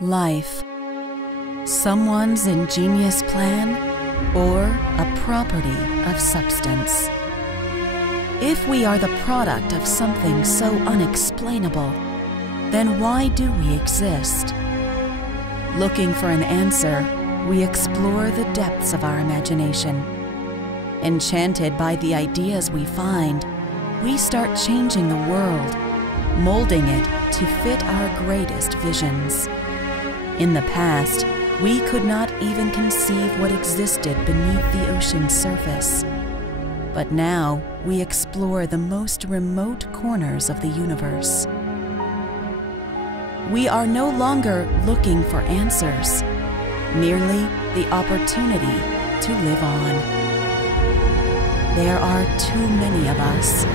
Life, someone's ingenious plan, or a property of substance. If we are the product of something so unexplainable, then why do we exist? Looking for an answer, we explore the depths of our imagination. Enchanted by the ideas we find, we start changing the world, molding it to fit our greatest visions. In the past, we could not even conceive what existed beneath the ocean's surface. But now, we explore the most remote corners of the universe. We are no longer looking for answers, merely the opportunity to live on. There are too many of us.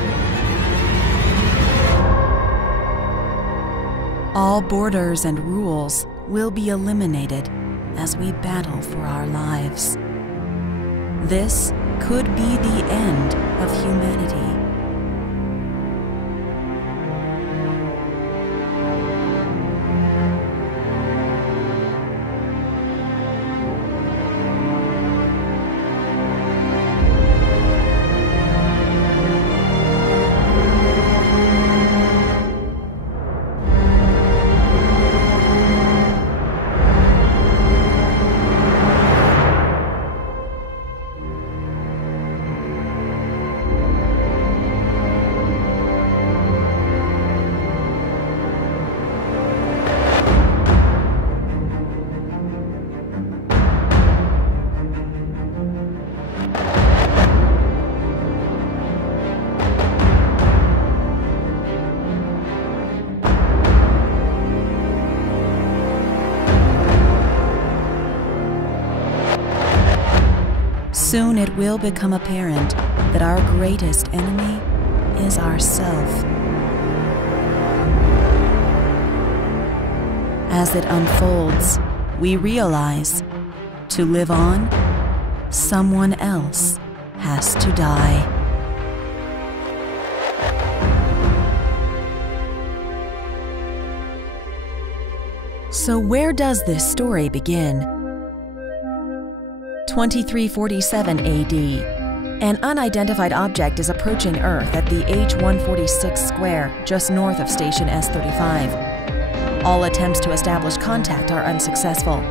All borders and rules will be eliminated as we battle for our lives. This could be the end of humanity. Soon it will become apparent that our greatest enemy is ourself. As it unfolds, we realize to live on, someone else has to die. So where does this story begin? 2347 AD, an unidentified object is approaching Earth at the H-146 square just north of station S-35. All attempts to establish contact are unsuccessful.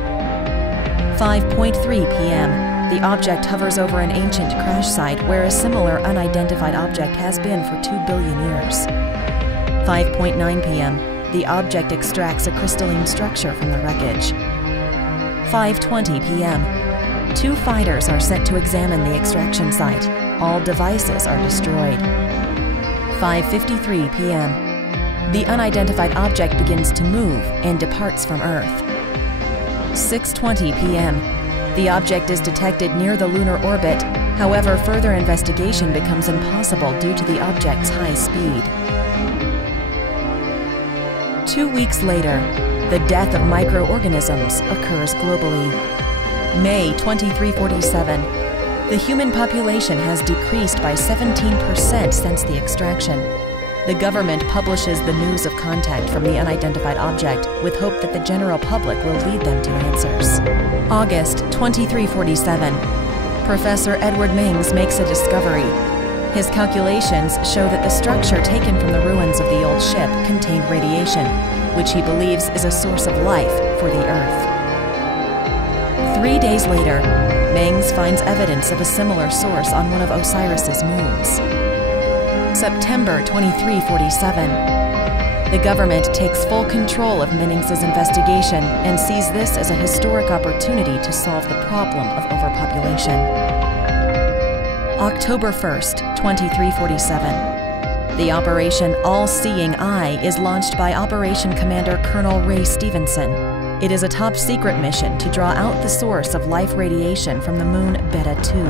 5:3 p.m., the object hovers over an ancient crash site where a similar unidentified object has been for 2 billion years. 5:9 p.m., the object extracts a crystalline structure from the wreckage. 5:20 p.m., 2 fighters are sent to examine the extraction site. All devices are destroyed. 5:53 p.m. The unidentified object begins to move and departs from Earth. 6:20 p.m. The object is detected near the lunar orbit. However, further investigation becomes impossible due to the object's high speed. 2 weeks later, the death of microorganisms occurs globally. May 2347. The human population has decreased by 17% since the extraction. The government publishes the news of contact from the unidentified object with hope that the general public will lead them to answers. August 2347. Professor Edward Mings makes a discovery. His calculations show that the structure taken from the ruins of the old ship contained radiation, which he believes is a source of life for the Earth. 3 days later, Mings finds evidence of a similar source on one of Osiris's moons. September 2347. The government takes full control of Mennings's investigation and sees this as a historic opportunity to solve the problem of overpopulation. October 1st, 2347. The Operation All-Seeing Eye is launched by Operation Commander Colonel Ray Stevenson. It is a top-secret mission to draw out the source of life radiation from the moon Beta-2.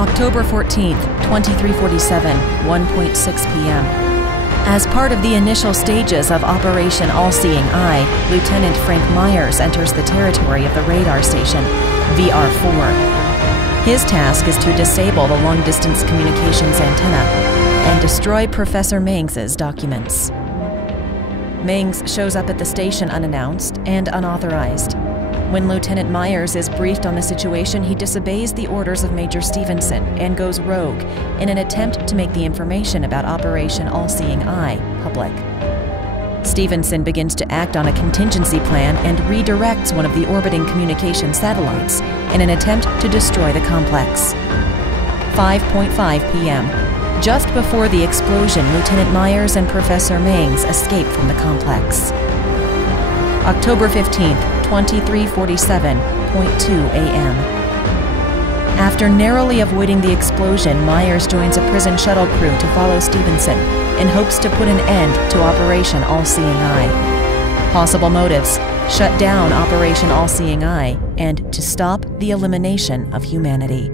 October 14th, 2347, 1:6 p.m. As part of the initial stages of Operation All-Seeing Eye, Lieutenant Frank Myers enters the territory of the radar station, VR-4. His task is to disable the long-distance communications antenna and destroy Professor Mings' documents. Mengs shows up at the station unannounced and unauthorized. When Lieutenant Myers is briefed on the situation, he disobeys the orders of Major Stevenson and goes rogue in an attempt to make the information about Operation All-Seeing Eye public. Stevenson begins to act on a contingency plan and redirects one of the orbiting communication satellites in an attempt to destroy the complex. 5:5 p.m. Just before the explosion, Lieutenant Myers and Professor Mengs escape from the complex. October 15th, 23:47.2 a.m. After narrowly avoiding the explosion, Myers joins a prison shuttle crew to follow Stevenson in hopes to put an end to Operation All-Seeing Eye. Possible motives: shut down Operation All-Seeing Eye and to stop the elimination of humanity.